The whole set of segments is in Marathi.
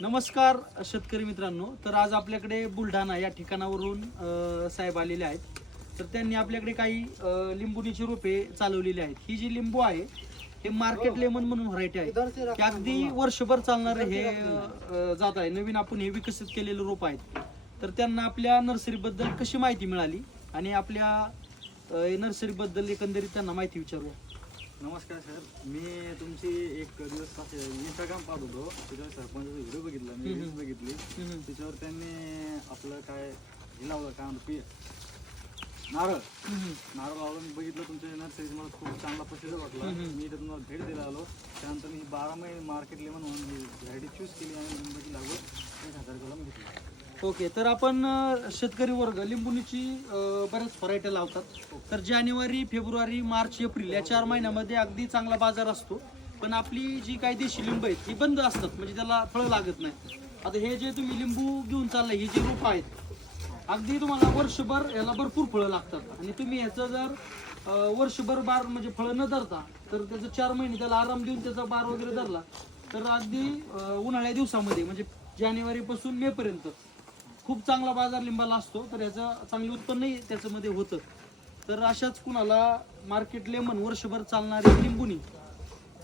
नमस्कार शेतकरी मित्रांनो तर आज आपल्याकडे बुलढाणा या ठिकाणावरून साहेब आलेले आहेत. तर त्यांनी आपल्याकडे काही लिंबुनीची रोपे चालवलेली आहेत. ही जी लिंबू आहे हे मार्केट लेमन म्हणून व्हरायटी आहे. हे अगदी वर्षभर चालणार हे जात आहे. नवीन आपण हे विकसित केलेले रोप आहेत. तर त्यांना आपल्या नर्सरीबद्दल कशी माहिती मिळाली? आणि आपल्या नर्सरीबद्दल एकंदरीत त्यांना माहिती विचारूया. नमस्कार सर. मी तुमची एक दिवस इंस्टाग्राम पाहत होतो. त्याच्यावर सरपंचाचा व्हिडिओ बघितला. मी. रील्स बघितली. त्याच्यावर त्यांनी आपलं काय हे लावलं. काय म्हणतो पी नारळ. नारळ लावलं. मी बघितलं तुमच्या नर्सरीत मला खूप चांगला प्रसिद्ध वाटला. मी इथं तुम्हाला भेट द्यायला आलो. त्यानंतर मी बारा महिने मार्केट लेमन म्हणून व्हरायटी चूज केली आणि लिंबाची लागवड एक हजार ओके तर आपण अ, शेतकरी वर्ग लिंबुनीची बऱ्याच व्हरायट्या लावतात. तर जानेवारी फेब्रुवारी मार्च एप्रिल या चार महिन्यामध्ये अगदी चांगला बाजार असतो. पण आपली जी काही देशी लिंब आहेत ती बंद असतात. म्हणजे त्याला फळं लागत नाही. आता हे जे तुम्ही लिंबू घेऊन चाललं ही जी रोपं आहेत अगदी तुम्हाला वर्षभर याला भरपूर फळं लागतात. आणि तुम्ही ह्याचं जर अ, वर्षभर बार म्हणजे फळं न धरता तर त्याचं चार महिने त्याला आराम देऊन त्याचा बार वगैरे धरला तर अगदी अ, उन्हाळ्या दिवसामध्ये म्हणजे जानेवारीपासून मे पर्यंत खूप चांगला बाजार लिंबाला असतो तर याचं चांगले उत्पन्नही त्याच्यामध्ये होतं. तर अशाच कुणाला मार्केट लेमन वर्षभर चालणारी लिंबुनी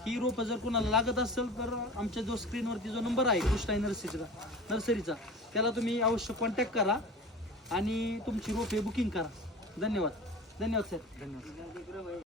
ही रोपं जर कुणाला लागत असेल तर आमच्या जो स्क्रीनवरती जो नंबर आहे कृष्णाई नर्सरीचा नर्सरीचा त्याला तुम्ही अवश्य कॉन्टॅक्ट करा आणि तुमची रोपे बुकिंग करा. धन्यवाद. धन्यवाद सर धन्यवाद.